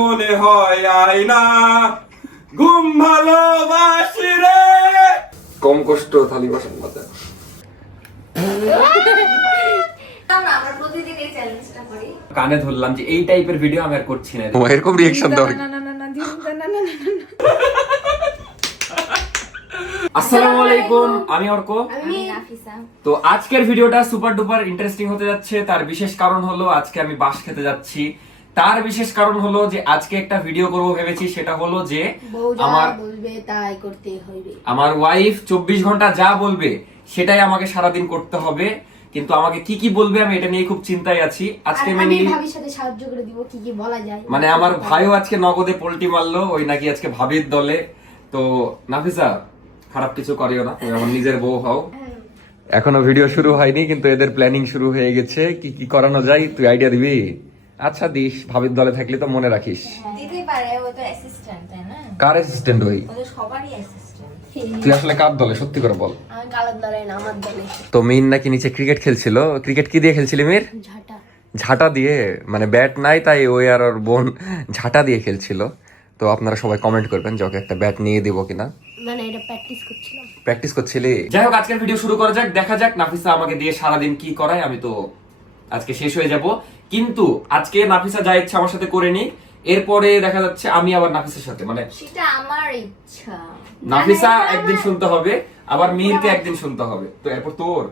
মনে হয় আয়না ঘুম ভালোবাসি রে। কম কষ্ট থালি বাসন মাজা। কানে ধরলাম যে এই টাইপের ভিডিও আমি আর করছি না। এরকম রিঅ্যাকশন দাও। আসসালামু আলাইকুম, আমি অর্ক। তো আজকের ভিডিওটা সুপার ডুপার ইন্টারেস্টিং হতে যাচ্ছে। তার বিশেষ কারণ হলো আজকে আমি বাস খেতে যাচ্ছি। তার বিশেষ কারণ হলো যে আজকে একটা ভিডিও করব ভেবেছি, সেটা হলো যে আমার বলবে তাই করতে হবে। আমার ওয়াইফ 24 ঘন্টা যা বলবে সেটাই আমাকে সারাদিন করতে হবে। কিন্তু আমাকে কি কি বলবে আমি এটা নিয়ে খুব চিন্তায় আছি। আজকে আমি ভাবির সাথে সাহায্য করে দিব, কি কি বলা যায়। মানে আমার ভাইও আজকে নগদে পোল্টি মারলো, ওই নাকি আজকে ভাবির দলে। তো নাফিসা, খারাপ কিছু করিও না, তুমি আমার নিজের বউ হও। এখনো ভিডিও শুরু হয়নি, কিন্তু এদের প্ল্যানিং শুরু হয়ে গেছে। কি কি করানো যায় তুই আইডিয়া দিবি? আচ্ছা দিস, ভাবির দলে থাকলে তো মনে রাখিস। দিতে পারে, ও তো অ্যাসিস্ট্যান্ট, তাই না? কার অ্যাসিস্ট্যান্ট হই? ওদের সবারই অ্যাসিস্ট্যান্ট। তুই আসলে কার দলে, সত্যি করে বল। আমি কালার দলে না, আমার দলে। তো মিন নাকি নিচে ক্রিকেট খেলছিল। ক্রিকেট কি দিয়ে খেলছিলি মির? ঝাঁটা। ঝাঁটা দিয়ে, মানে ব্যাট নাই তাই ওই আর ওর বোন ঝাঁটা দিয়ে খেলছিল। তো আপনারা সবাই কমেন্ট করবেন যে ওকে একটা ব্যাট নিয়ে দিব কিনা। মানে এটা প্র্যাকটিস করছিলাম। প্র্যাকটিস করছিলি? যাই হোক, আজকের ভিডিও শুরু করা যাক। দেখা যাক নাফিসা আমাকে দিয়ে সারাদিন কি করায়। আমি তো আজকে শেষ হয়ে যাব, কিন্তু আজকে নাফিসা যা ইচ্ছা আমার সাথে করে নি। এরপরে দেখা যাচ্ছে আমি আবার নাফিসার সাথে, মানে সেটা আমার ইচ্ছা। নাফিসা একদিন শুনতে হবে, আবার মিরকে একদিন শুনতে হবে। তো এরপর তোর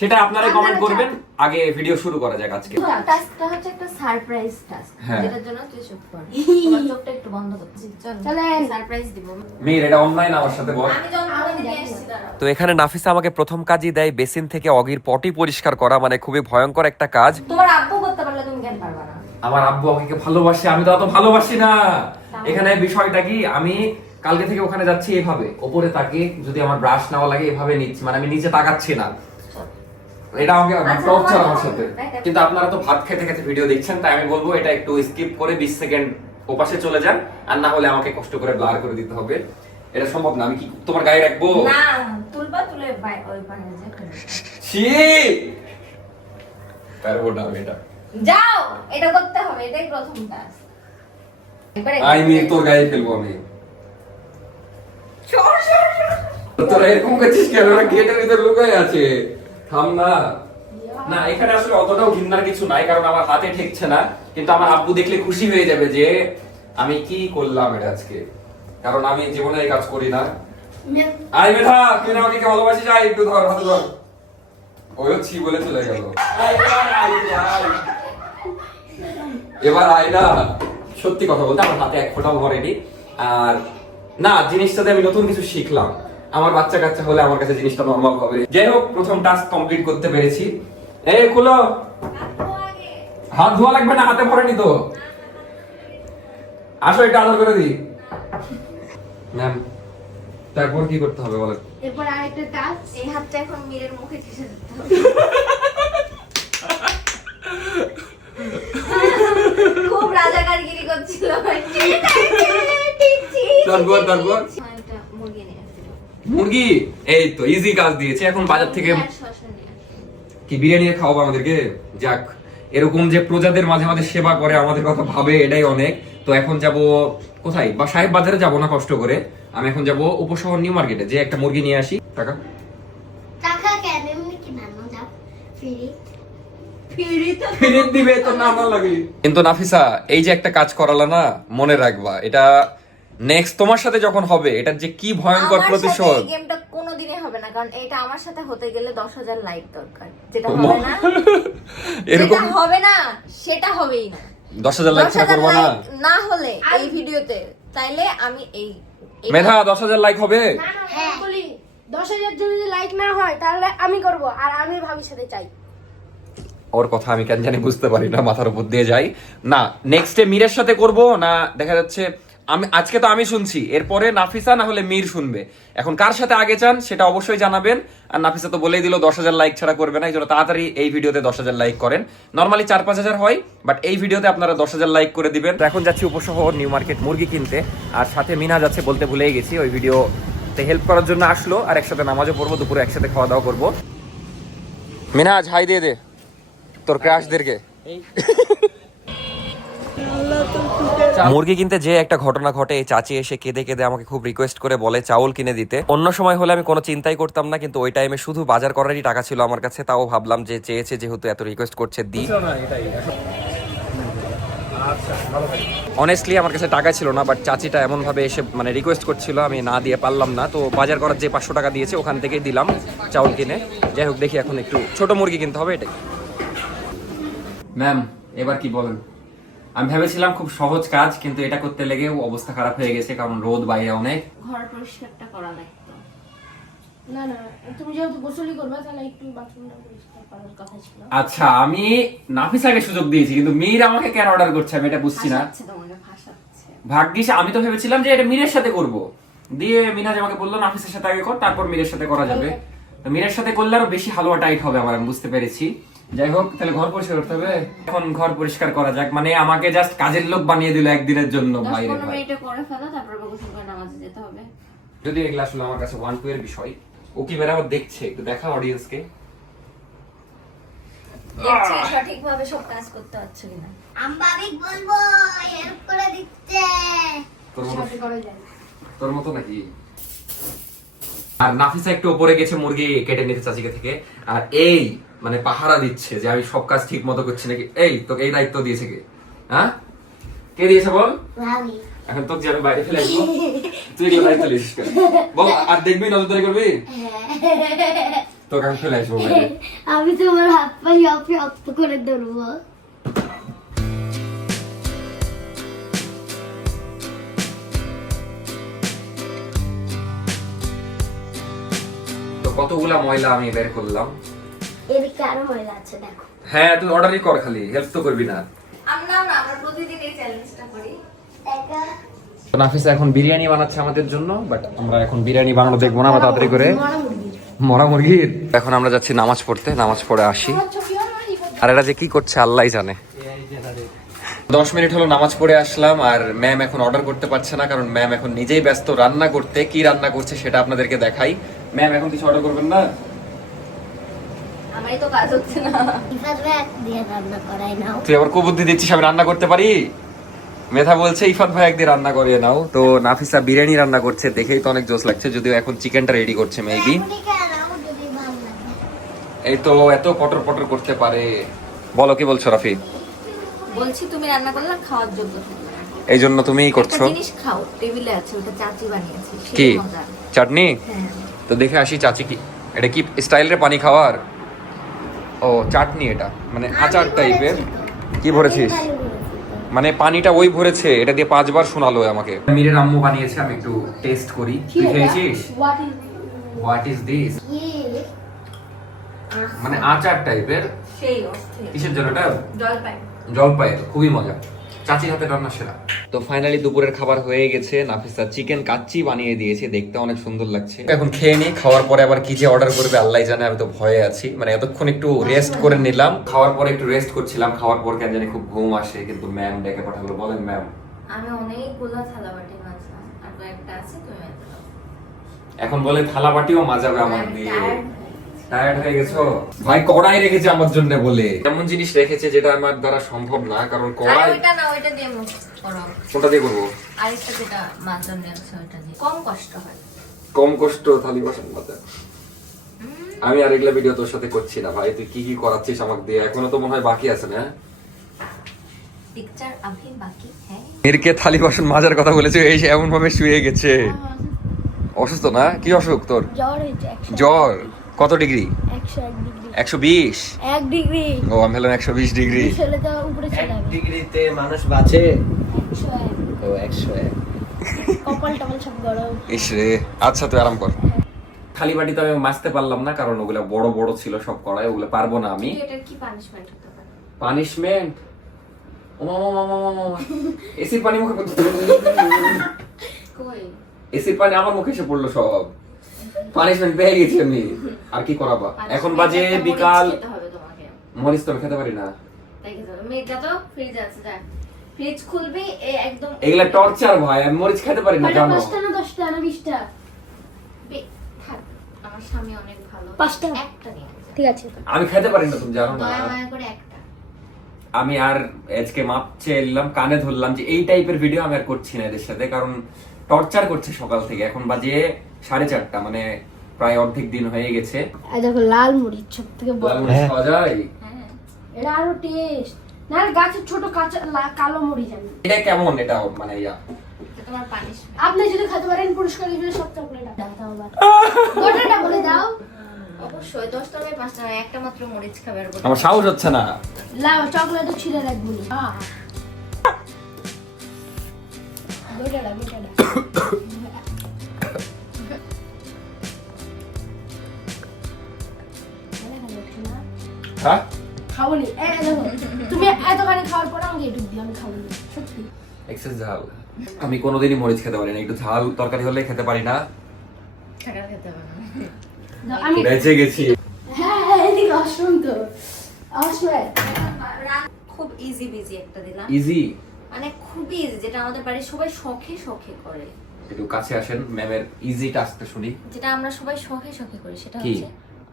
সেটা আপনারাই কমেন্ট করবেন। আগে ভিডিও শুরু করা যাক। আজকে টাস্কটা হচ্ছে একটা সারপ্রাইজ টাস্ক, হ্যাঁ। যেটার জন্য তুই চুপ কর। তোমার চোখটা একটু বন্ধ করছিস। চলে সারপ্রাইজ দিব। মির, এটা অনলাইন আমার সাথে বল। আমি যখন আমাকে নিয়ে আসছি দাঁড়া। তো এখানে নাফিসা আমাকে প্রথম কাজই দেয় বেসিন থেকে অগির পটি পরিষ্কার করা, মানে খুবই ভয়ঙ্কর একটা কাজ। তোমার আব্বু করতে পারলে তুমি কেন পারবা না? আমার আব্বু অগিকে ভালোবাসে, আমি তো অত ভালোবাসি না। এখানে বিষয়টা কি, আমি কালকে থেকে ওখানে যাচ্ছি এভাবে ওপরে তাকে, যদি আমার ব্রাশ নেওয়া লাগে এভাবে নিচ্ছি, মানে আমি নিচে তাকাচ্ছি না। এটা আমাকে টর্চার আমার সাথে। কিন্তু আপনারা তো ভাত খেতে খেতে ভিডিও দেখছেন, তাই আমি বলবো এটা একটু স্কিপ করে 20 সেকেন্ড ওপাশে চলে যান, আর না হলে আমাকে কষ্ট করে ব্লার করে দিতে হবে। এটা সম্ভব না। আমি কি তোমার গায়ে রাখবো? না, তুলবা তুলে ওই পানে যে ছি, পারবো না আমি এটা। যাও, এটা করতে হবে, এটাই প্রথম টাস্ক। আমি তোর গায়ে ফেলবো আমি। তোরা এরকম করছিস কেন? ওরা গেটের ভিতর লুকায় আছে। থাম না। না, এখানে আসলে অতটাও ঘৃণার কিছু নাই, কারণ আমার হাতে ঠেকছে না। কিন্তু আমার আব্বু দেখলে খুশি হয়ে যাবে যে আমি কি করলাম এটা আজকে, কারণ আমি জীবনে এই কাজ করি না। আই মেধা, তুই আমাকে কি ভালোবাসিস? আয় একটু ধর, হাতে ধর। ওই ছি বলে চলে গেল। এবার আয় না। সত্যি কথা বলতে আমার হাতে এক ফোঁটাও ভরেনি। আর না, জিনিসটাতে আমি নতুন কিছু শিখলাম। আমার বাচ্চা কাচ্চা হলে আমার কাছে জিনিসটা নরমাল হবে। যাই হোক, প্রথম টাস্ক কমপ্লিট করতে পেরেছি। এই খুলো। হাত ধোয়া লাগবে না, হাতে ভরেনি তো। আসো, এটা আদর করে দিই। ম্যাম, তারপর কি করতে হবে বলেন? এরপর আরেকটা টাস্ক, এই হাতটা এখন মিরের মুখে ঠেসে দিতে হবে। খুব রাজাকারগিরি করছিল। তারপর একটা মুরগি নিয়ে আসছিল। মুরগি, এই তো ইজি কাজ দিয়েছে। এখন বাজার থেকে কি বিরিয়ানি খাওয়াবো আমাদেরকে? যাক, এরকম যে প্রজাদের মাঝে মাঝে সেবা করে, আমাদের কথা ভাবে, এটাই অনেক। তো এখন যাব কোথায়? বা সাহেব বাজারে যাব না কষ্ট করে। আমি এখন যাব উপশহর নিউ মার্কেটে, যে একটা মুরগি নিয়ে আসি। টাকা কেন এমনি কি নানো যাও ফ্রি তো ফেরত দিবে তো, না না লাগে। কিন্তু নাফিসা, এই যে একটা কাজ করালা না, মনে রাখবা এটা নেক্সট তোমার সাথে যখন হবে, এটা যে কি ভয়ঙ্কর প্রতিশোধ। এই গেমটা কোনোদিনই হবে না, কারণ এটা আমার সাথে হতে গেলে 10,000 লাইক দরকার। যেটা হবে না, এরকম যেটা হবে না সেটা হবেই না। 10,000 লাইক ছাড়া করবা না? না হলে এই ভিডিওতে, তাইলে আমি এই মেধা 10,000 লাইক হবে? হ্যাঁ, 10,000 যদি লাইক না হয় তাহলে আমি করব, আর আমি ভাবির সাথে চাই। ওর কথা আমি কেন জানি বুঝতে পারি না, মাথার উপর দিয়ে যাই না। নেক্সটে মীরের সাথে করব না, দেখা যাচ্ছে আমি আজকে তো আমি শুনছি, এরপরে নাফিসা না হলে মীর শুনবে। এখন কার সাথে আগে চান সেটা অবশ্যই জানাবেন। আর নাফিসা তো বলেই দিল 10,000 লাইক ছাড়া করবে না, এই জন্য তাড়াতাড়ি এই ভিডিওতে 10,000 লাইক করেন। নর্মালি 4-5 হাজার হয়, বাট এই ভিডিওতে আপনারা 10,000 লাইক করে দিবেন। তো এখন যাচ্ছি উপশহর নিউ মার্কেট মুরগি কিনতে, আর সাথে মিনা যাচ্ছে, বলতে ভুলেই গেছি। ওই ভিডিওতে হেল্প করার জন্য আসলো, আর একসাথে নামাজও পড়বো, দুপুরে একসাথে খাওয়া দাওয়া করবো। মিনা, হাই দিয়ে দে তোর ক্রাশদেরকে। মুরগি কিনতে যে একটা ঘটনা ঘটে, এই চাচি এসে কেঁদে কেঁদে আমাকে খুব রিকোয়েস্ট করে বলে চাউল কিনে দিতে। অন্য সময় হলে আমি কোনো চিন্তাই করতাম না, কিন্তু ওই টাইমে শুধু বাজার করারই টাকা ছিল আমার কাছে। তাও ভাবলাম যে চেয়েছে যেহেতু, এত রিকোয়েস্ট করছে দিই। অনেস্টলি আমার কাছে টাকা ছিল না, বাট চাচিটা এমন ভাবে এসে মানে রিকোয়েস্ট করছিল, আমি না দিয়ে পারলাম না। তো বাজার করার যে 500 টাকা দিয়েছে ওখান থেকেই দিলাম চাউল কিনে। যাই হোক, দেখি এখন একটু ছোট মুরগি কিনতে হবে, এটাই। ম্যাম, এবার কি বলেন? আমি ভেবেছিলাম খুব সহজ কাজ, কিন্তু এটা করতে লেগে অবস্থা খারাপ হয়ে গেছে, কারণ রোদ বাইরে অনেক। ঘর পরিষ্কারটা করা লাগতো। না না, তুমি যেহেতু গোসলই করবে তাহলে একটু বাথরুমটা পরিষ্কার করার কথা ছিল। আচ্ছা, আমি নাফিসাকে সুযোগ দিয়েছি, কিন্তু মীর আমাকে কেন অর্ডার করছে আমি এটা বুঝছি না। ফাঁসাচ্ছে তোমাকে, ফাঁসাচ্ছে। ভাগ্যিস, আমি তো ভেবেছিলাম যে এটা মীরের সাথে করব, দিয়ে মিনহাজ আমাকে বললো নাফিসের সাথে আগে কর, তারপর মীরের সাথে করা যাবে। তো মীরের সাথে করলে আরো বেশি হালুয়া টাইট হবে আমার, আমি বুঝতে পেরেছি। যাই হোক, তাহলে ঘর পরিষ্কার করতে হবে। এখন ঘর পরিষ্কার করা যাক, মানে আমাকে জাস্ট কাজের লোক বানিয়ে দিল একদিনের জন্য। 10-15 মিনিটে করে ফেলো, তারপর গোসল করে নামাজে যেতে হবে। যদি এগুলা আসলে আমার কাছে 1-2 এর বিষয়, ও কি মেরা দেখছে, একটু দেখা অডিয়েন্সকে। দেখছি সঠিকভাবে সব কাজ করতে পারছো কিনা। আম্বাবিক বলবো হেল্প করে দিচ্ছে। সাথে করে যায়। তোর মতো নাকি? আর নাফিসা একটু উপরে গেছে মুরগি কেটে নিতে চাচিকে থেকে, আর এই মানে পাহারা দিচ্ছে যে আমি সব কাজ ঠিক মতো করছি নাকি। এই তোকে এই দায়িত্ব দিয়েছে কে? হ্যাঁ, কে দিয়েছে বল? ভাবি এখন তোকে যে আমি বাইরে ফেলে আসবো, তুই এগুলো দায়িত্ব নিস কেন? বল, আর দেখবি নজরদারি করবি? তোকে আমি ফেলে আসবো বাইরে। আমি তো আমার হাত পা অপ্ত করে ধরবো। তো কতগুলা ময়লা আমি বের করলাম। এদিকে আরো ময়লা আছে দেখো। হ্যাঁ, তুই অর্ডারই কর, খালি হেল্প তো করবি না। আমরা প্রতিদিন এই চ্যালেঞ্জটা করি। নাফিসা এখন বিরিয়ানি বানাচ্ছে আমাদের জন্য, বাট আমরা এখন বিরিয়ানি বানানো দেখবো না, আমরা তাড়াতাড়ি করে মরা মুরগির। এখন আমরা যাচ্ছি নামাজ পড়তে, নামাজ পড়ে আসি। আর এরা যে কি করছে আল্লাহই জানে। 10 মিনিট হলো নামাজ পড়ে আসলাম, আর ম্যাম এখন অর্ডার করতে পারছে না, কারণ ম্যাম এখন নিজেই ব্যস্ত রান্না করতে। কি রান্না করছে সেটা আপনাদেরকে দেখাই। ম্যাম, এখন কিছু অর্ডার করবেন না? আমারই তো কাজ হচ্ছে না। ইফাত ভাই দিয়ে রান্না করাই নাও। তুই আবার কুবুদ্ধি দিচ্ছিস আমি রান্না করতে পারি? মেধা বলছে ইফাত ভাই একদিন রান্না করিয়ে নাও। তো নাফিসা বিরিয়ানি রান্না করছে, দেখেই তো অনেক জোশ লাগছে, যদিও এখন চিকেনটা রেডি করছে মেবি। এখনই কেন যদি ভালো লাগে। এই তো এত পটর পটর করতে পারে। বলো, কি বলছো রাফি? বলছি তুমি রান্না করলে খাওয়ার যোগ্য থাকবে না। এই জন্য তুমিই একটা করছো। জিনিস খাও, টেবিলে আছে, ওটা চাচি বানিয়েছে। কি সেই মজা। চাটনি? হ্যাঁ। তো দেখে আসি চাচি কি এটা কি স্টাইলের পানি খাওয়ার। ও চাটনি, এটা মানে আচার টাইপের। কি ভরেছিস? খালি বলেছি তো। মানে পানিটা ওই ভরেছে, এটা দিয়ে 5 বার শোনালো আমাকে। মীরের আম্মু বানিয়েছে, আমি একটু টেস্ট করি। তুই খেয়েছিস? What is this? কি? মানে আচার টাইপের। সেই অস্থির। কিসের জন্য এটা? জলপাই। জলপাইয়ের, খুবই মজা। চাচির হাতে রান্না সেরা। তো ফাইনালি দুপুরের খাবার হয়ে গেছে। নাফিসা চিকেন কাচ্চি বানিয়ে দিয়েছে, দেখতে অনেক সুন্দর লাগছে। এখন খেয়ে নিই, খাওয়ার পরে আবার কি যে অর্ডার করবে আল্লাহ জানে, আমি তো ভয়ে আছি। মানে এতক্ষণ একটু রেস্ট করে নিলাম, খাওয়ার পরে একটু রেস্ট করছিলাম। খাওয়ার পর কেন জানি খুব ঘুম আসে, কিন্তু ম্যাম ডেকে পাঠালো। বলেন ম্যাম। আমি অনেকগুলো থালা বাটি মাজলাম, আর কয়েকটা আছে তুমি মেজে দাও। এখন বলে থালা বাটিও মাজাবে আমার আমি দিয়ে। tired টায়ার্ড হয়ে গেছো ভাই? কড়াই রেখেছে আমার জন্য বলে, এমন জিনিস রেখেছে যেটা আমার দ্বারা সম্ভব না, কারণ আর কড়াই। ওইটা না, ওইটা দিয়ে মুখ করো। কোনটা দিয়ে করবো? আরেকটা যেটা মাজন আছে ওইটা দিয়ে কম কষ্ট হয়। কম কষ্ট থালি বাসন মাজা। আমি আর এগুলা ভিডিও তোর সাথে করছি না ভাই, তুই কি কি করাচ্ছিস আমাকে দিয়ে? এখনো তো মনে হয় বাকি আছে না? পিকচার আভি বাকি হ্যাঁ। এরকে থালি বাসন মাজার কথা বলেছে, এই সে এমন ভাবে শুয়ে গেছে। অসুস্থ না? কি অসুখ তোর? জ্বর হয়েছে। জ্বর? কত ডিগ্রি? 101 ডিগ্রি। 120? 1 ডিগ্রি। ও, আমি ভাবলাম 120 ডিগ্রি। ছেলে তো উপরে চলে যাবে। ডিগ্রিতে মানুষ বাঁচে। 101। ও 101। কপাল টপাল সব গরম। ইস রে, আচ্ছা তুই আরাম কর। থালি বাটি তো আমি মাজতে পারলাম না, কারণ ওগুলা বড় বড় ছিল সব কড়াই, ওগুলো পারবো না আমি। এটার কি পানিশমেন্ট হতে পারে? পানিশমেন্ট? ও মামা, এসির পানি মুখে কই? এসির পানি আমার মুখে এসে পড়লো সব। পানিশমেন্ট পেয়ে গেছি আমি। আর কি করাবা? এখন বাজে একটা মরিচ বিকাল। খেতে হবে তোমাকে। মরিচ তো আমি খেতে পারি না। তাই খেতে হবে। মেয়েটা তো ফ্রিজ আছে, যা ফ্রিজ খুলবি একদম। এগুলা টর্চার ভাই, আমি মরিচ খেতে পারি না কয়টা? জানো। 5টা না 10টা না 20টা? থাক, আমার স্বামী অনেক ভালো। 5টা? একটা নিয়ে আসো। ঠিক আছে। আমি খেতে পারি না, তুমি জানো না। দয়া মায়া করে একটা। আমি আর আজকে মাপ চেয়ে এলাম, কানে ধরলাম যে এই টাইপের ভিডিও আমি আর করছি না এদের সাথে, কারণ টর্চার করছে সকাল থেকে। এখন বাজে 4:30, মানে প্রায় অর্ধেক দিন হয়ে গেছে। এই দেখো লাল মরিচ সব থেকে বড়। লাল মরিচ খাওয়া যায়? এটা আরো টেস্ট। না গাছের ছোট কাঁচা কালো মরিচ আমি। এটা কেমন? এটা মানে ইয়া এটা তোমার পানিশমেন্ট। আপনি যদি খেতে পারেন পুরস্কার হিসেবে সব চকলেট দাও আবার। গোটাটা বলে দাও। অবশ্যই 10 টাকায় 5 টাকা, একটা মাত্র মরিচ খাবে আর আমার সাহস হচ্ছে না। লাও চকলেটও ছিঁড়ে রাখবো না। গোটাটা হ্যাঁ খাওনি। দেখো তুমি এতখানি খাওয়ার পর আমাকে একটু দিলাম, খাওনি সত্যি। এক্সেস ঝাল। আমি কোনোদিনই মরিচ খেতে পারি না, একটু ঝাল তরকারি হলে খেতে পারি না। টাকা খেতে হবে না। দাও, আমি বেঁচে গেছি। হ্যাঁ এদিকে আসুন তো। আসবে খুব ইজি বিজি একটা দিলাম, ইজি। মানে খুবই ইজি, যেটা আমাদের বাড়ির সবাই শখে শখে করে। একটু কাছে আসেন, ম্যামের ইজি টাস্কটা শুনি। যেটা আমরা সবাই শখে শখে করি সেটা কি? হচ্ছে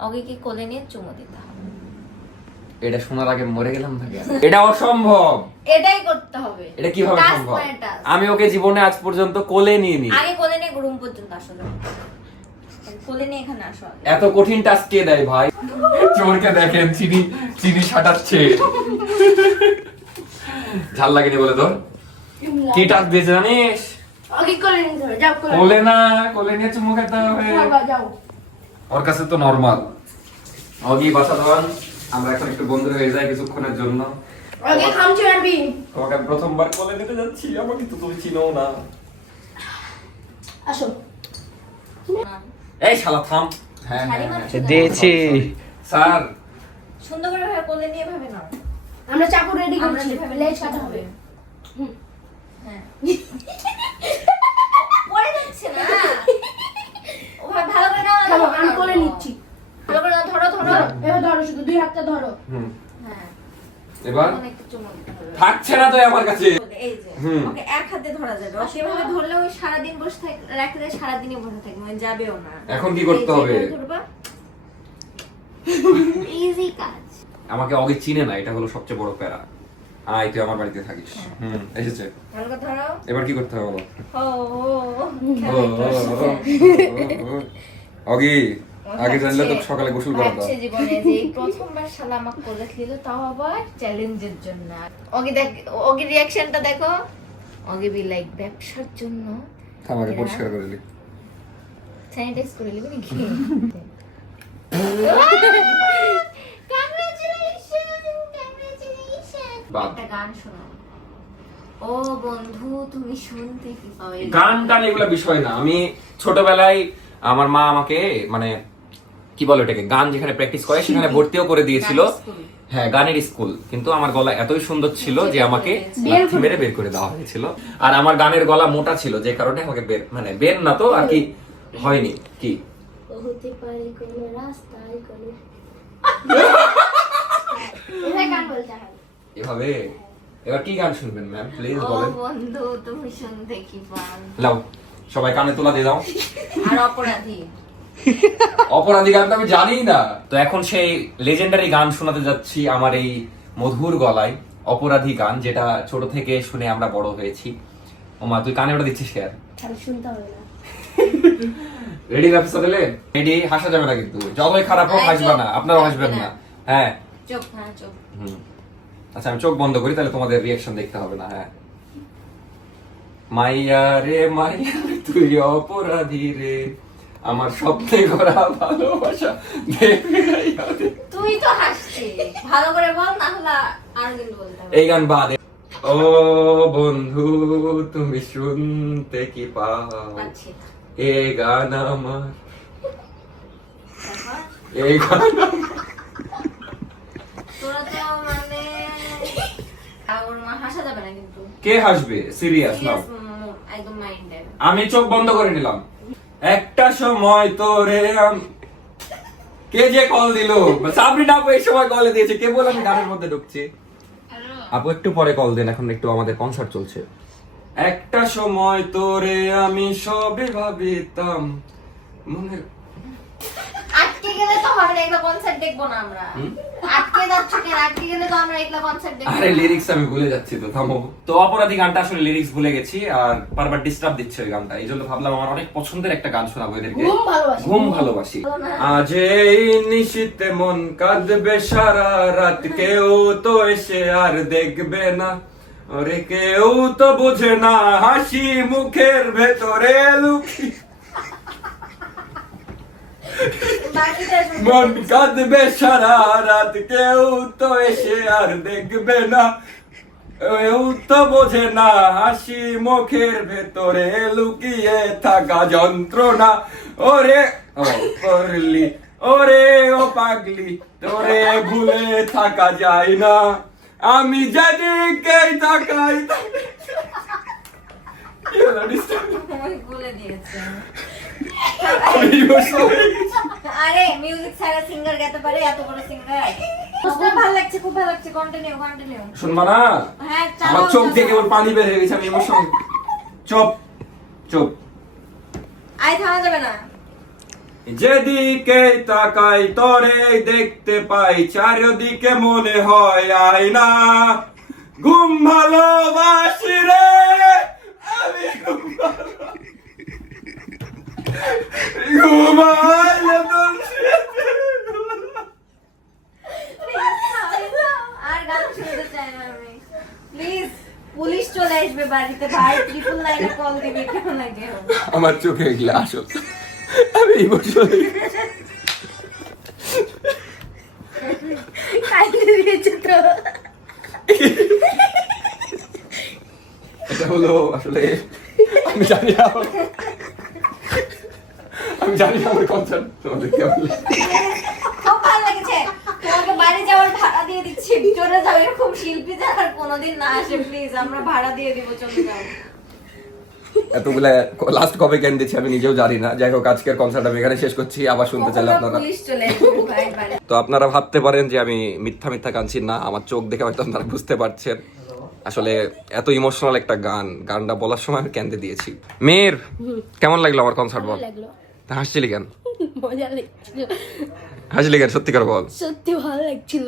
অগিকে কোলে নিয়ে চুমু দিতে হবে। এটা শোনার আগে মরে গেলাম থাকে। এটা অসম্ভব। এটাই করতে হবে। এটা কিভাবে Task সম্ভব? মানে task। আমি ওকে জীবনে আজ পর্যন্ত কোলে নিয়ে নি। আগে কোলে নিয়ে রুম পর্যন্ত আসলে কোলে নিয়ে এখানে আসো আগে। এত কঠিন টাস্ক কে দেয় ভাই? চোরকে দেখেন, চিনি ছাটাচ্ছে। ঝাল লাগেনি বলে তোর? কি টাস্ক দিয়েছে জানিস? ওকে করে নিতে হবে। যাও করে কোলে না, কোলে নিয়ে চুমু খেতে হবে। যাও। ওর কাছে তো নরমাল। অগি বাসা ধন, আমরা এখন একটু বন্ধু হয়ে যাই কিছুক্ষণের জন্য। ওকে খামচি মারবি। তোমাকে আমি প্রথমবার কোলে নিতে যাচ্ছি, আমাকে তো তুমি চিনো না। আসো। এই শালা থাম। হ্যাঁ শাড়ি হ্যাঁ, মারছো হ্যাঁ। কেন? দিয়েছি। স্যার সুন্দর করে ভাবে কোলে নিয়ে ভাবে না। আমরা চাকু রেডি আমরা করছি, যেভাবে লেজ কাটা হবে। হ্যাঁ। পড়ে যাচ্ছে না। ও ভাই ভালো করে নাও। থামো, আমি কোলে নিচ্ছি। ভালো করে নাও, ধরো ধরো। এবার ধরো, শুধু দুই হাতটা ধরো। হ্যাঁ। এবার এখন একটু চুমু দিতে হবে। থাকছে না তো আমার কাছে। এই যে হুম। ওকে এক হাতে ধরা যাবে। ও সেভাবে ধরলে ওই সারাদিন বসে রাখলে সারাদিনই বসে থাকবে, মানে যাবেও না। এখন কি করতে হবে? ইজি কাজ। আমাকে অগে চিনে না, এটা হলো সবচেয়ে বড় প্যারা। আয় তুই আমার বাড়িতে থাকিস। এসেছে। ভালো করে ধরো। এবার কি করতে হবে বলো? ও অগি আগে জানলে তো সকালে গোসল করাতো। ভাবছে জীবনে যে এই প্রথমবার শালা আমাকে কোলে খেলো, তাও আবার চ্যালেঞ্জের জন্য। ওকে দেখ, ওকে রিঅ্যাকশনটা দেখো। ওকে বি লাইক ব্যবসার জন্য আমাকে পরিষ্কার করে দিলি। স্যানিটাইজ করে নিবি নাকি? বাদ। একটা গান শোনাও। ও বন্ধু তুমি শুনতে কি পাও? এই গান টান এগুলো বিষয় না। আমি ছোটবেলায় আমার মা আমাকে মানে কি বলে ওটাকে, গান যেখানে প্র্যাকটিস করে সেখানে ভর্তিও করে দিয়েছিল। গানের স্কুল। হ্যাঁ গানের স্কুল, কিন্তু আমার গলা এতই সুন্দর ছিল যে আমাকে লাথি মেরে বের করে দেওয়া হয়েছিল। আর আমার গানের গলা মোটা ছিল, যে কারণে আমাকে মানে বের না তো আর কি হয়নি। কি হতে পারে কোন রাস্তায় কোন এটা গান বলতে হয়। এভাবে? এবার কি গান শুনবেন ম্যাম প্লিজ ও বলেন। বন্ধু তুমি শুনতে কি পাও? লাও সবাই কানে তোলা দিয়ে দাও। আর অপরাধী। অপরাধী গান তো আমি জানি না। তো এখন সেই লেজেন্ডারি গান শোনাতে যাচ্ছি আমার এই মধুর গলায়, অপরাধী গান, যেটা ছোট থেকে শুনে আমরা বড় হয়েছি। ওমা তুই কানে ওটা দিচ্ছিস কে? আর শুনতে হবে না। রেডি রাখছো তাহলে? রেডি? হাসা যাবে না কিন্তু, যতই খারাপ হোক হাসবা না, আপনারাও হাসবেন না। হ্যাঁ চোখ, হ্যাঁ চোখ। আচ্ছা আমি চোখ বন্ধ করি, তাহলে তোমাদের রিঅ্যাকশন দেখতে হবে না। হ্যাঁ। মাইয়া রে মাইয়া তুই অপরাধী রে, আমার স্বপ্নে গড়া ভালোবাসা দেখে যাইয়া রে। তুই তো হাসছিস, ভালো করে বল, না হলে আর কিন্তু বলতে হবে। এই গান বাদে। ও বন্ধু তুমি শুনতে কি পাও? পাচ্ছি। এ গান আমার, তারপর এই গান আমার। তোরা তো মানে ওর মা হাসা যাবে না কিন্তু। কে হাসবে? সিরিয়াস নাও। একদম মাইন্ডেড। আমি চোখ বন্ধ করে নিলাম। একটা সময় তোরে কে যে কল দিল? সাবরিনা আপু এই সময় কলে দিয়েছে। কে বলে আমি গানের মধ্যে ঢুকছি? আপু একটু পরে কল দেন, এখন একটু আমাদের কনসার্ট চলছে। একটা সময় তোরে আমি সবে ভাবিতাম মনে। আটকে গেলে তো হবে না, এগুলো কনসার্ট দেখবো না আমরা। আটকে যাচ্ছে কেন? আটকে গেলে তো আমরা এগুলো কনসার্ট দেখবো আরে না। লিরিক্স আমি ভুলে যাচ্ছি তো, থামো। তো অপরাধী গানটা আসলে লিরিক্স ভুলে গেছি, আর বারবার ডিস্টার্ব দিচ্ছে ওই গানটা, এই জন্য ভাবলাম আমার অনেক পছন্দের একটা গান শোনাবো এদেরকে। ঘুম ভালোবাসি। ঘুম ভালোবাসি। আজ এই নিশীথে মন কাঁদবে সারা রাত, কেউ তো এসে আর দেখবে না, ওরে কেউ তো বোঝে না হাসি মুখের ভেতরে লুকি, বাকিটা শুনতে মন কাঁদবে সারা রাত, কেউ তো এসে আর দেখবে না, কেউ তো বোঝে না হাসি মুখের ভেতরে লুকিয়ে থাকা যন্ত্রণা, ওরে ও করলি ওরে ও পাগলি, তোরে ভুলে থাকা যায় না, আমি যেদিকে তাকাই। কি হলো, disturb? ওই বলে দিয়েছে। আমি emotional হয়ে গেছি। আরে মিউজিক ছাড়া সিঙ্গার গাইতে পারে? এত বড় সিঙ্গার। খুব ভালো লাগছে, খুব ভালো লাগছে। Continue, continue. শুনবা না? হ্যাঁ, আমার চোখ থেকে ওর পানি বের হয়ে গেছে, আমি ইমোশনাল। চুপ চুপ। আই থামা যাবে না। যেদিকে তাকাই তোরে দেখতে পাই, চারিদিকে মনে হয় আয়না, ঘুম ভালোবাসি রে আমি, ঘুমাইলে তোর আর গান শুনতে চাই না আমি। প্লিজ, পুলিশ চলে আসবে বাড়িতে ভাই, 999 কল দিবে কেউ না কেউ। আমার চোখে এগুলো আসল, আমি ইমোশনাল। কাইন্ডলি দিয়েছে তো। এটা হলো আসলে আমি জানি না, আমি জানি না আমার কনসার্ট তোমাদের কেমন লাগে। খুব ভালো লেগেছে। তোমাকে বাড়ি যাওয়ার ভাড়া দিয়ে দিচ্ছি, চলে যাও। এরকম শিল্পী যেন আর কোনোদিন না আসে প্লিজ, আমরা ভাড়া দিয়ে দিব, চলে যাও। এতগুলা লাস্ট কবে কেন দিচ্ছি আমি নিজেও জানি না। যাই হোক, আজকের কনসার্ট আমি এখানে শেষ করছি, আবার শুনতে চাইলে কখনো আপনারা। পুলিশ চলে আসবে ভাই বাড়ি। তো আপনারা ভাবতে পারেন যে আমি মিথ্যা মিথ্যা কাঁদছি, না, আমার চোখ দেখে হয়তো আপনারা বুঝতে পারছেন আসলে এত ইমোশনাল একটা গানটা বলার সময় আমি কেঁদে দিয়েছি। মেয়ের কেমন লাগলো আমার কনসার্ট বল? ভালো লাগলো, তা হাসছিলি কেন? মজা লাগছিল, হাসলি কেন সত্যি করে বল। সত্যি ভালো লাগছিল।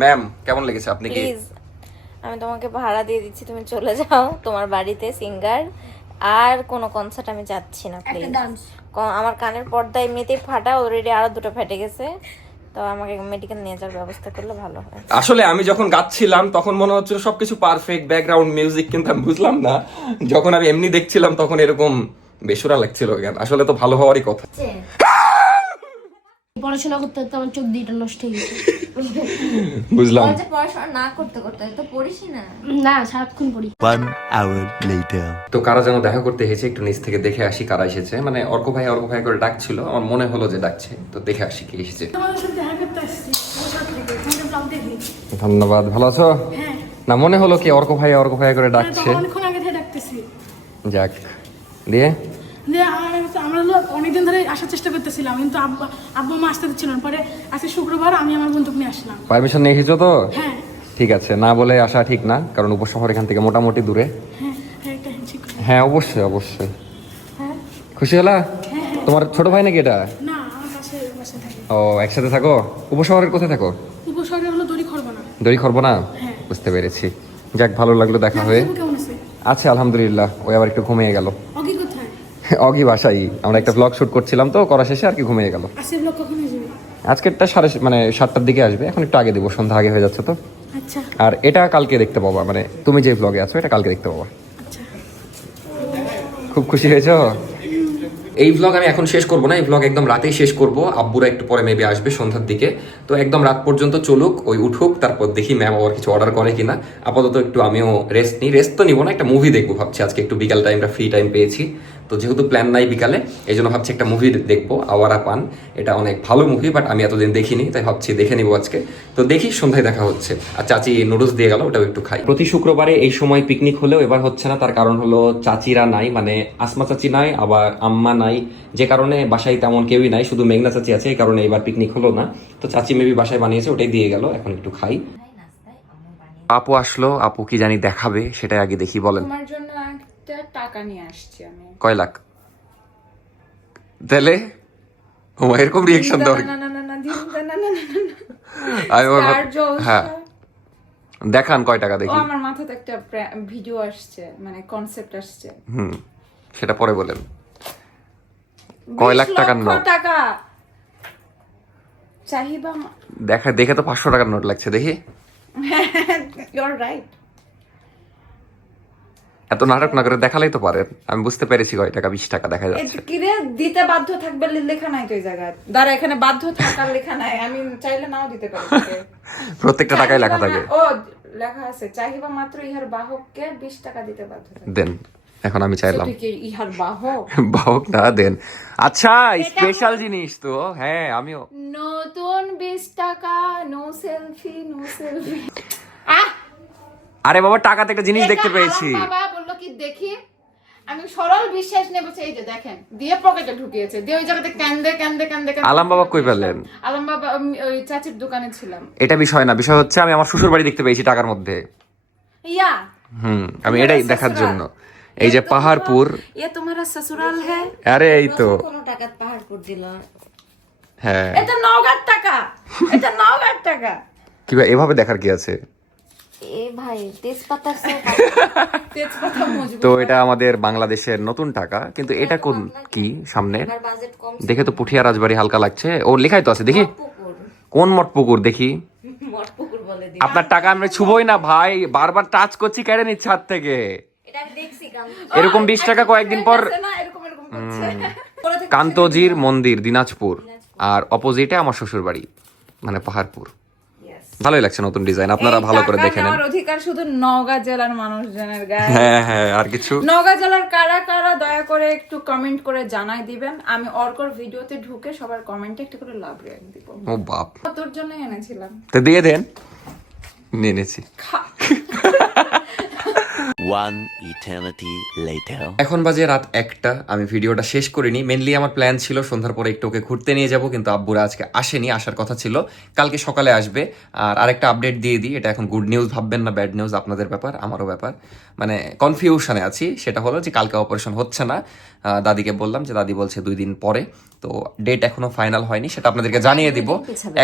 ম্যাম কেমন লেগেছে? আপনি কি? প্লিজ, আমি তোমাকে ভাড়া দিয়ে দিচ্ছি, তুমি চলে যাও তোমার বাড়িতে। সিঙ্গার আর কোনো কনসার্ট আমি যাচ্ছি না প্লিজ। ডান্স আমার কানের পর্দা এমনিতেই ফাটা, অলরেডি আরো দুটো ফেটে গেছে, তো আমাকে মেডিকেল নিয়ে যাওয়ার ব্যবস্থা করলে ভালো হয়। আসলে আমি যখন গাচ্ছিলাম তখন মনে হচ্ছিল সবকিছু পারফেক্ট, ব্যাকগ্রাউন্ড মিউজিক, কিন্তু আমি বুঝলাম না যখন আমি এমনি দেখছিলাম তখন এরকম বেসুরা লাগছিল গান। আসলে তো ভালো হওয়ারই কথা। পড়াশোনা করতে করতে আমার চোখ দুইটা নষ্ট হয়ে গেছে। বুঝলাম। কলেজে পড়াশোনা না করতে করতে তো পড়িসই না। না, সারাক্ষণ পড়ি। 1 hour later. তো কারা যেন দেখা করতে এসেছে, একটু নিচ থেকে দেখে আসি কারা এসেছে। মানে অর্ক ভাই করে ডাকছিল, আমার মনে হলো যে ডাকছে, তো দেখে আসি কে এসেছে। ধন্যবাদ। ভালো আছো? না, মনে হলো কি অর্ক ভাই করে ডাকছে। অনেকক্ষণ আগে থেকে ডাকতেছি। যাক, দিয়ে যে আমরা অনেকদিন ধরে আসার চেষ্টা করতেছিলাম, কিন্তু আব্বু মা আসতে দিচ্ছিল না। পরে আজকে শুক্রবার আমি আমার বন্ধুকে নিয়ে আসলাম। পারমিশন নিয়ে এসেছো তো? হ্যাঁ ঠিক আছে, না বলে আসা ঠিক না, কারণ উপশহর এখান থেকে মোটামুটি দূরে। হ্যাঁ হ্যাঁ, এটা ঠিক কথা। হ্যাঁ, অবশ্যই অবশ্যই। হ্যাঁ খুশি হলা? তোমার ছোট ভাই নাকি এটা? না, আমার কাছে বাসা থাকে। ও, একসাথে থাকো? উপশহরের কোথায় থাকো? উপশহরে হলো দড়ি খরব না। দড়ি খরব না? হ্যাঁ। বুঝতে পেরেছি। যাক, ভালো লাগলো দেখা হয়ে। আপু কেমন আছে? আছে আলহামদুলিল্লাহ, ওই আবার একটু ঘুমিয়ে গেল। অগি কোথায়? অগি বাসাই, আমরা একটা ব্লগ শুট করছিলাম তো, করা শেষে আর কি ঘুমিয়ে গেল। আসিফ লোক কখন আসবে? আজকেরটা 7টার দিকে আসবে, এখন একটু আগে দেবো, সন্ধ্যা আগে হয়ে যাচ্ছে তো। আচ্ছা আর এটা কালকে দেখতে পাবা, মানে তুমি যে ব্লগে আছো এটা কালকে দেখতে পাবা। আচ্ছা। খুব খুশি হয়েছো? এই ব্লগ আমি এখন শেষ করবো না, এই ব্লগ একদম রাতেই শেষ করব। আব্বুরা একটু পরে মেবি আসবে সন্ধ্যার দিকে, তো একদম রাত পর্যন্ত চলুক, ওই উঠুক, তারপর দেখি ম্যাম আবার কিছু অর্ডার করে কিনা। আপাতত একটু আমিও রেস্ট নিই। রেস্ট তো নিবো না, একটা মুভি দেখবো ভাবছি। আজকে একটু বিকাল টাইমটা ফ্রি টাইম পেয়েছি, তো যেহেতু প্ল্যান নাই বিকালে, এই জন্য ভাবছি একটা মুভি দেখবো, আওয়ারা পান। এটা অনেক ভালো মুভি, বাট আমি এতদিন দেখিনি, তাই ভাবছি দেখে নিবো আজকে। তো দেখি, সন্ধ্যায় দেখা হচ্ছে। আর চাচি নুডলস দিয়ে গেল, ওটাও একটু খাই। প্রতি শুক্রবারে এই সময় পিকনিক হলেও এবার হচ্ছে না, তার কারণ হলো চাচিরা নাই, মানে আসমা চাচি নাই, আবার আম্মা নাই, যে কারণে বাসায় তেমন কেউই নাই, শুধু মেঘনা চাচি আছে, এই কারণে এবার পিকনিক হলো না। তো চাচি মেবি বাসায় বানিয়েছে, ওটাই দিয়ে গেল, এখন একটু খাই। আপু আসলো, আপু কি জানি দেখাবে, সেটাই আগে দেখি। বলেন। তোমার জন্য একটা টাকা নিয়ে আসছি আমি। কয় লাখ? তাহলে ও এরকম রিয়েকশন দেওয়ার না না না না দিন না না না না আমি ওর- আর জলসা। হ্যাঁ দেখান কয় টাকা ও দেখি। আমার মাথাতে একটা ভিডিও আসছে, মানে কনসেপ্ট আসছে। সেটা পরে বলেন। কয় লাখ 20 টাকার লক্ষ নোট টাকা চাহিবা। দেখে তো 500 টাকার নোট লাগছে দেখি। Your right. এত নাটক না করে দেখালেই তো পারেন, আমি বুঝতে পেরেছি কয় টাকা, 20 টাকা দেখা যাচ্ছে। কিরে দিতে বাধ্য থাকবে লেখা নাই তো এই জায়গায়। দাঁড়া, এখানে বাধ্য থাকার লেখা নাই, আমি চাইলে নাও দিতে পারি তোকে। প্রত্যেকটা টাকায় লেখা থাকে। ও লেখা আছে চাহিবা মাত্র ইহার বাহককে 20 টাকা দিতে বাধ্য থাকবে। দেন, এখন আমি চাইলাম। তুই কি ইহার বাহক? বাহক না, দেন। আচ্ছা স্পেশাল জিনিস তো, হ্যাঁ আমিও। নতুন 20 টাকা, নো সেলফি নো সেলফি। আরে বাবা টাকাতে একটা জিনিস দেখতে পেয়েছি। বাবা বললো কি দেখি, আমি সরল বিশ্বাস নেব, এই যে দেখেন দিয়ে পকেটে ঢুকিয়েছে, দিয়ে ওই জায়গাতে কান্দে কান্দে কান্দে কান্দে। আলম বাবা কই পেলেন? আলম বাবা ওই চাচির দোকানে ছিলাম। এটা বিষয় না, বিষয় হচ্ছে আমি আমার শ্বশুর বাড়ি দেখতে পেয়েছি টাকার মধ্যে। ইয়া আমি এটাই দেখার জন্য। এই যে পাহাড়পুর। ये तुम्हारा ससुराल है? আরে এই তো কোনো টাকা পাহাড়পুর দিল। হ্যাঁ, এটা নওগাঁর টাকা, এটা নওগাঁর টাকা। কি ভাই এভাবে দেখার কি আছে? এ ভাই তেজপাতার তেজপাতা মজবুত। তো এটা আমাদের বাংলাদেশের নতুন টাকা, কিন্তু এটা কোন কি সামনে বাজেট কম। দেখে তো পুঠিয়া রাজবাড়ি হালকা লাগছে। ও লেখাই তো আছে দেখি, পুকুর কোন মঠ পুকুর দেখি। মট পুকুর বলে দি। আপনার টাকা আমি ছুবই না ভাই, বারবার টাচ করছি, কেড়ে নিচ্ছে হাত থেকে। এটা আমি দেখছি কাম। এরকম 20 টাকা কয়েকদিন পর না এরকম এরকম করছে। কান্তজির মন্দির দিনাজপুর, আর অপোজিটে আমার শ্বশুর বাড়ি, মানে পাহাড়পুর। ভালোই লাগছে নতুন ডিজাইন, আপনারা ভালো করে দেখে নেন। নেওয়ার অধিকার শুধু নওগাঁ জেলার মানুষজনের গায়ে। হ্যাঁ হ্যাঁ, আর কিছু নওগাঁ জেলার কারা কারা দয়া করে একটু কমেন্ট করে জানাই দিবেন। আমি অর্কর ভিডিওতে ঢুকে সবার কমেন্টে একটা করে লাভ রিঅ্যাক্ট দিব। ও বাপ, তোর জন্য এনেছিলাম। তো দিয়ে দেন, নিয়ে নিয়েছি। One eternity later. এখন বাজে রাত 1টা, আমি ভিডিওটা শেষ করিনি। মেনলি আমার প্ল্যান ছিল সন্ধ্যার পরে একটু ওকে ঘুরতে নিয়ে যাব, কিন্তু আব্বুরা আজকে আসেনি, আসার কথা ছিল কালকে সকালে আসবে। আর আরেকটা আপডেট দিয়ে দিই, এটা এখন গুড নিউজ ভাববেন না ব্যাড নিউজ, আপনাদের ব্যাপার আমারও ব্যাপার, মানে কনফিউশনে আছি। সেটা হলো যে কালকে অপারেশন হচ্ছে না, দাদিকে বললাম, যে দাদি বলছে 2 দিন পরে। তো ডেট এখনো ফাইনাল হয়নি, সেটা আপনাদেরকে জানিয়ে দিব,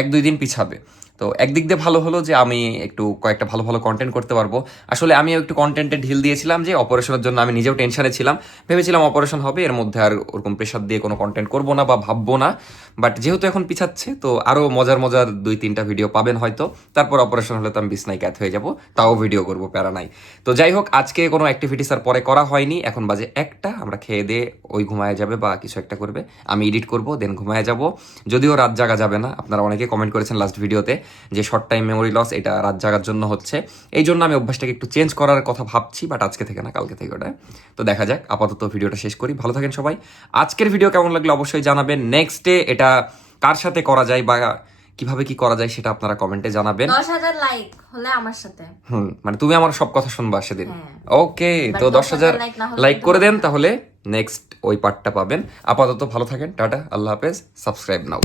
1-2 দিন পিছাবে। তো একদিক দিয়ে ভালো হলো যে আমি একটু কয়েকটা ভালো ভালো কন্টেন্ট করতে পারবো। আসলে আমিও একটু কন্টেন্টে ঢিল দিয়েছিলাম, যে অপারেশনের জন্য আমি নিজেও টেনশনে ছিলাম, ভেবেছিলাম অপারেশন হবে, এর মধ্যে আর ওরকম প্রেশার দিয়ে কোনো কন্টেন্ট করবো না বা ভাববো না। বাট যেহেতু এখন পিছাচ্ছে, তো আরও মজার মজার 2-3টা ভিডিও পাবেন হয়তো। তারপর অপারেশন হলে তো আমি বিছনায় ক্যাথ হয়ে যাব, তাও ভিডিও করবো, প্যারা নাই। তো যাই হোক, আজকে কোনো অ্যাক্টিভিটিস আর পরে করা হয়নি। এখন বাজে 1টা, আমরা খেয়ে দিয়ে ওই ঘুমায় যাবে বা কিছু একটা করবে, আমি এডিট করবো, দেন ঘুমায় যাব। যদিও রাত জাগা যাবে না, আপনারা অনেকে কমেন্ট করেছেন লাস্ট ভিডিওতে যে শর্ট টাইম মেমোরি লস, এটা রাত জাগার জন্য হচ্ছে। এই জন্য আমি অভ্যাসটাকে একটু চেঞ্জ করার কথা ভাবছি, বাট আজকে থেকে না, কালকে থেকে ওটা। তো দেখা যাক, আপাতত ভিডিওটা শেষ করি। ভালো থাকেন সবাই। আজকের ভিডিও কেমন লাগলো অবশ্যই জানাবেন। নেক্সট ডে এটা কার সাথে করা যায় বা কিভাবে কি করা যায় সেটা আপনারা কমেন্টে জানাবেন। 10,000 লাইক হলে আমার সাথে। মানে তুমি আমার সব কথা শুনবা সেদিন। ওকে, তো 10,000 লাইক না হলে লাইক করে দেন, তাহলে নেক্সট ওই পার্টটা পাবেন। আপাতত ভালো থাকেন, টাটা, আল্লাহ হাফেজ, সাবস্ক্রাইব নাও।